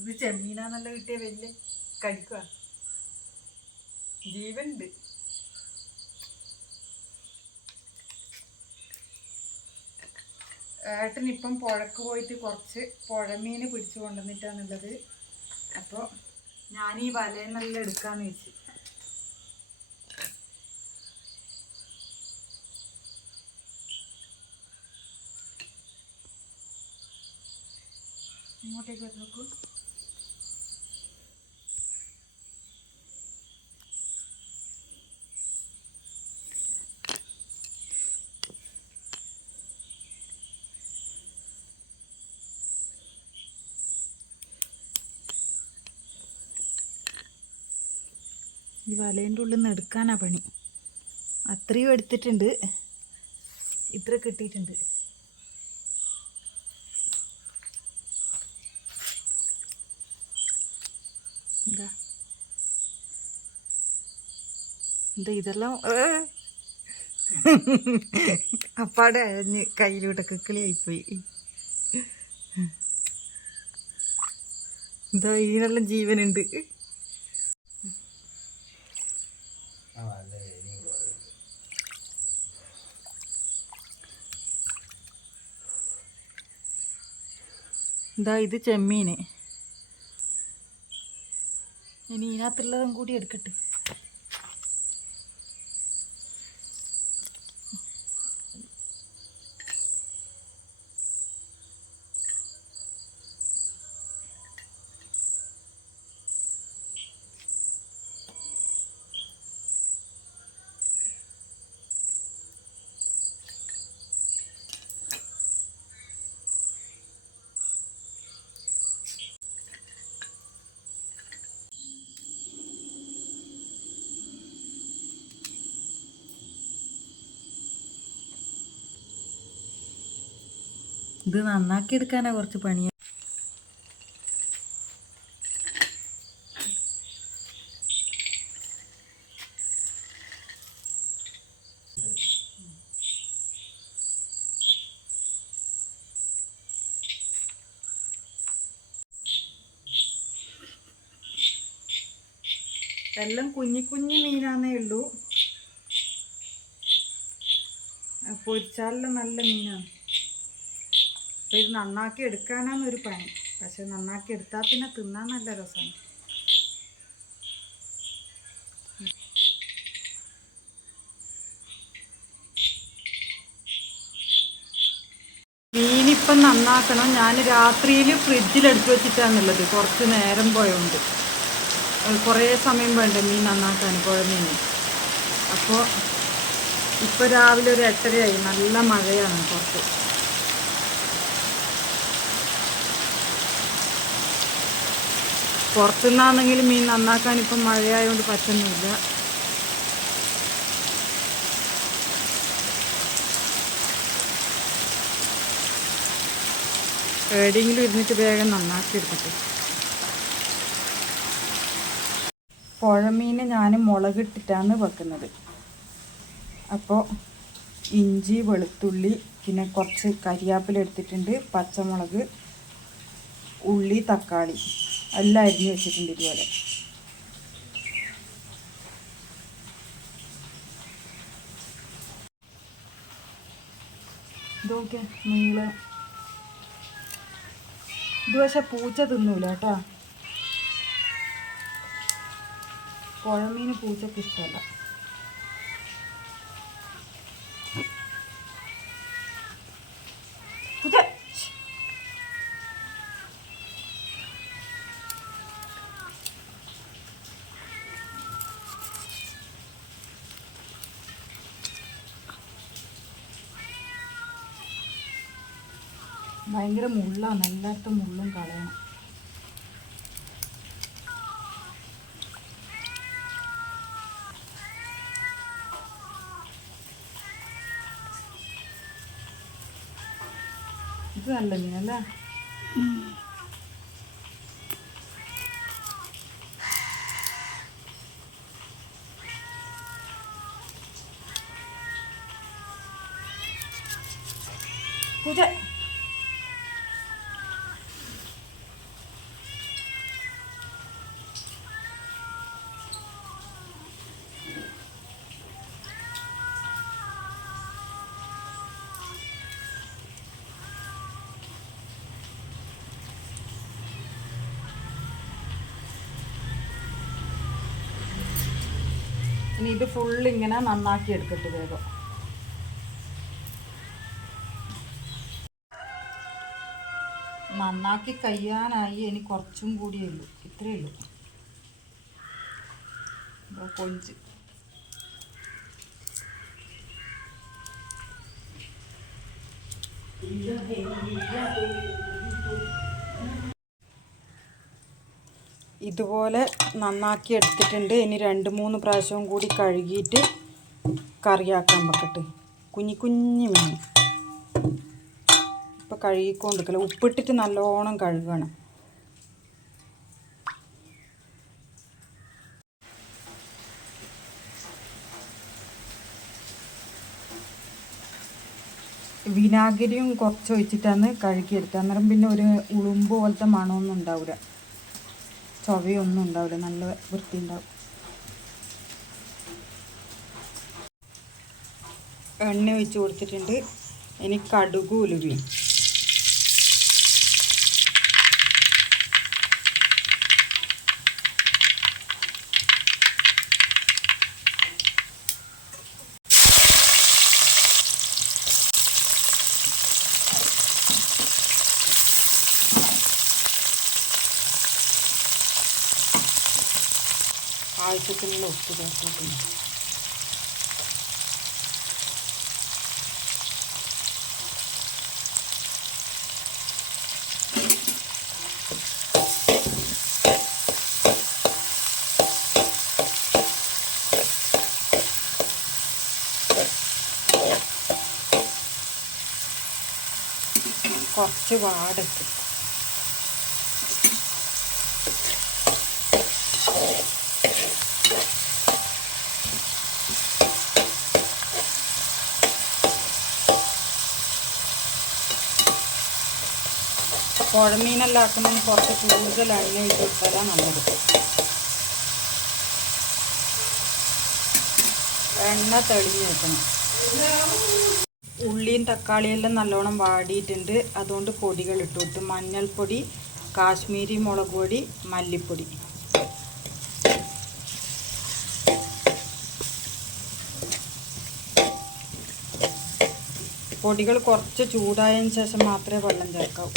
ഇത് ചെമ്മീനാന്നല്ല കിട്ടിയ വലിയ കഴിക്കുക ജീവനുണ്ട്. ഏട്ടൻ ഇപ്പം പുഴക്ക് പോയിട്ട് കുറച്ച് പുഴമീൻ പിടിച്ചു കൊണ്ടുവന്നിട്ടാന്നുള്ളത് അപ്പോൾ ഞാൻ ഈ നല്ല എടുക്കാന്ന് വെച്ച്. ഇങ്ങോട്ടേക്ക് നോക്കൂ. ഈ വലേന്റെ ഉള്ളിൽ നിന്ന് എടുക്കാനാ പണി. അത്രയും എടുത്തിട്ടുണ്ട്. ഇത്ര കിട്ടിയിട്ടുണ്ട്. എന്താ? എന്താ ഇതെല്ലാം. അപ്പാടെ അഴഞ്ഞ് കയ്യിലൂടെ കിക്കിളിയായിപ്പോയി. എന്താ ഇതിനെല്ലാം ജീവനുണ്ട്. എന്താ ഇത് ചെമ്മീന്. ഇനി ഇതിനകത്തുള്ളതും കൂടി എടുക്കട്ടെ. ഇത് നന്നാക്കി എടുക്കാനാണ് കുറച്ച് പണി. എല്ലാം കുഞ്ഞി കുഞ്ഞി മീനാന്നേ ഉള്ളൂ. പൊരിച്ചാലെല്ലാം നല്ല മീനാണ്. അപ്പോൾ ഇത് നന്നാക്കി എടുക്കാനാണ് ഒരു പണി. പക്ഷെ നന്നാക്കി എടുത്താൽ പിന്നെ തിന്നാൻ നല്ല രസമാണ് മീനിപ്പം നന്നാക്കണം. ഞാൻ രാത്രിയിൽ ഫ്രിഡ്ജിൽ എടുത്തു വെച്ചിട്ടാണുള്ളത് കുറച്ച് നേരം പോയതുകൊണ്ട് കുറേ സമയം വേണ്ട മീൻ നന്നാക്കാൻ കുഴമീൻ അപ്പോൾ ഇപ്പോൾ രാവിലെ ഒരു എട്ടരയായി. നല്ല മഴയാണ് പുറത്ത്. പുറത്തുനിന്നാണെങ്കിലും മീൻ നന്നാക്കാൻ ഇപ്പം മഴയായതുകൊണ്ട് പറ്റുന്നില്ല എവിടെയെങ്കിലും ഇരുന്നിട്ട് വേഗം നന്നാക്കി എടുക്കട്ടെ. പുഴമീന് ഞാൻ മുളകിട്ടിട്ടാണ് വെക്കുന്നത്. അപ്പോൾ ഇഞ്ചി വെളുത്തുള്ളി പിന്നെ കുറച്ച് കരിയാപ്പില എടുത്തിട്ടുണ്ട് പച്ചമുളക് ഉള്ളി തക്കാളി. എല്ലാം അരിഞ്ഞ് വെച്ചിട്ടുണ്ട് ഇതുപോലെ. ഇതൊക്കെ നീള ഇത് പക്ഷെ പൂച്ച തിന്നൂല കേട്ടോ. പുഴമീന് പൂച്ചക്ക് ഇഷ്ടമല്ല പൂച്ച ഭയങ്കര മുള്ളാണ് എല്ലായിടത്തും മുള്ളും കളയണം. ഇത് നല്ല മീനല്ലേ? പൂജ. ഇത് ഫുൾ ഇങ്ങനെ നന്നാക്കി എടുക്കട്ടെ വേഗം. നന്നാക്കി കഴിയാനായി ഇനി കുറച്ചും കൂടിയേ ഉള്ളൂ. ഇത്രയേ ഉള്ളൂ. കൊഞ്ച്. ഇതുപോലെ നന്നാക്കി എടുത്തിട്ടുണ്ട്. ഇനി രണ്ട് മൂന്ന് പ്രാവശ്യവും കൂടി കഴുകിയിട്ട് കറിയാക്കാൻ വെക്കട്ടെ. കുഞ്ഞി കുഞ്ഞി മീൻ. ഇപ്പം കഴുകിക്കൊണ്ടിരിക്കല ഉപ്പിട്ടിട്ട് നല്ലോണം കഴുകണം. വിനാഗിരിയും കുറച്ച് ഒഴിച്ചിട്ടാണ് കഴുകിയെടുത്തത്. അന്നേരം പിന്നെ ഒരു ഉളുമ്പ് പോലത്തെ മണമൊന്നും ഉണ്ടാവില്ല. ചൊവയൊന്നും ഉണ്ടാവില്ല നല്ല വൃത്തി ഉണ്ടാവും എണ്ണ ഒഴിച്ച് കൊടുത്തിട്ടുണ്ട്. ഇനി കടുക് ആവശ്യത്തിനുള്ള ഉപ്പ് ചേർത്തിട്ടുണ്ട് കുറച്ച് വാടിട്ട് പുഴമീനെല്ലാം കുറച്ച് കൂടുതൽ എണ്ണ ഒഴിച്ച് കൊടുത്താലാണ് നല്ലത്. എണ്ണ തെളിഞ്ഞ് വെക്കണം ഉള്ളിയും തക്കാളിയെല്ലാം നല്ലോണം വാടിയിട്ടുണ്ട്. അതുകൊണ്ട് പൊടികൾ ഇട്ടു കൊടുത്തു മഞ്ഞൾപ്പൊടി കാശ്മീരി മുളക് പൊടി മല്ലിപ്പൊടി. പൊടികൾ കുറച്ച് ചൂടായതിന് ശേഷം മാത്രമേ വെള്ളം ചേർക്കാവൂ.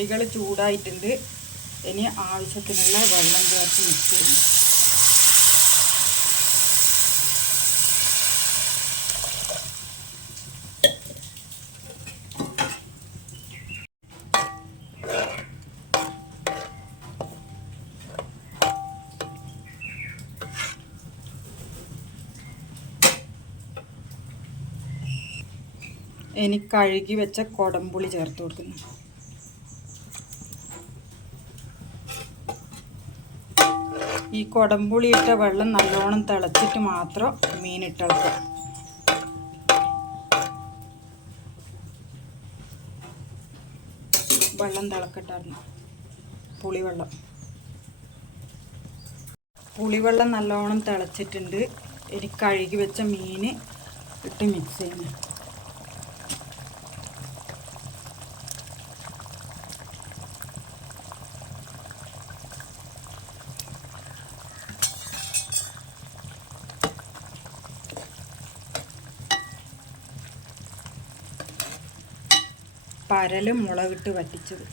പൊടികൾ ചൂടായിട്ടുണ്ട്. ഇനി ആവശ്യത്തിനുള്ള വെള്ളം ചേർത്ത് മിക്സ് ചെയ്യും ഇനി കഴുകി വെച്ച കൊടംപുളി ചേർത്ത് കൊടുക്കുന്നു. ഈ കൊടമ്പുളി ഇട്ട വെള്ളം നല്ലോണം തിളച്ചിട്ട് മാത്രം മീൻ ഇട്ടിളക്കുക വെള്ളം തിളക്കട്ടായിരുന്നു പുളിവെള്ളം. പുളിവെള്ളം നല്ലോണം തിളച്ചിട്ടുണ്ട്. എനിക്ക് കഴുകി വെച്ച മീൻ ഇട്ട് മിക്സ് ചെയ്യണം പരൽ മുളകിട്ട് വറ്റിച്ചത്.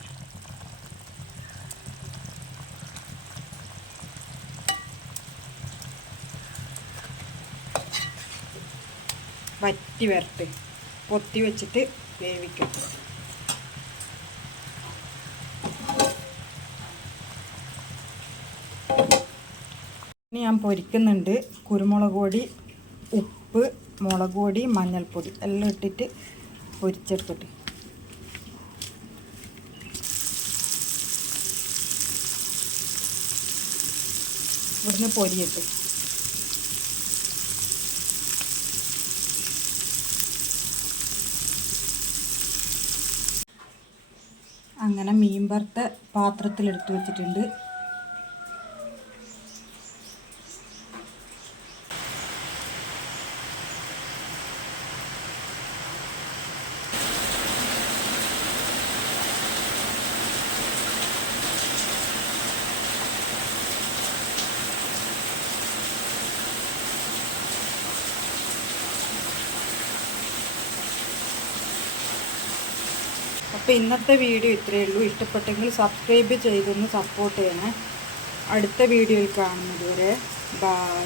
വറ്റി വരട്ട്. പൊത്തി വെച്ചിട്ട് വേവിക്കും. ഇനി ഞാൻ പൊരിക്കുന്നുണ്ട് കുരുമുളക് പൊടി ഉപ്പ് മുളക് പൊടി മഞ്ഞൾപ്പൊടി. എല്ലാം ഇട്ടിട്ട് പൊരിച്ചെടുക്കട്ടെ ഇവിടുന്ന് പൊരിയട്ടെ. അങ്ങനെ മീൻ വറുത്ത പാത്രത്തിലെടുത്ത് വെച്ചിട്ടുണ്ട്. അപ്പോൾ ഇന്നത്തെ വീഡിയോ ഇത്രയേ ഉള്ളൂ. ഇഷ്ടപ്പെട്ടെങ്കിൽ സബ്സ്ക്രൈബ് ചെയ്തൊന്ന് സപ്പോർട്ട് ചെയ്യണേ. അടുത്ത വീഡിയോയിൽ കാണുന്നതുവരെ ബൈ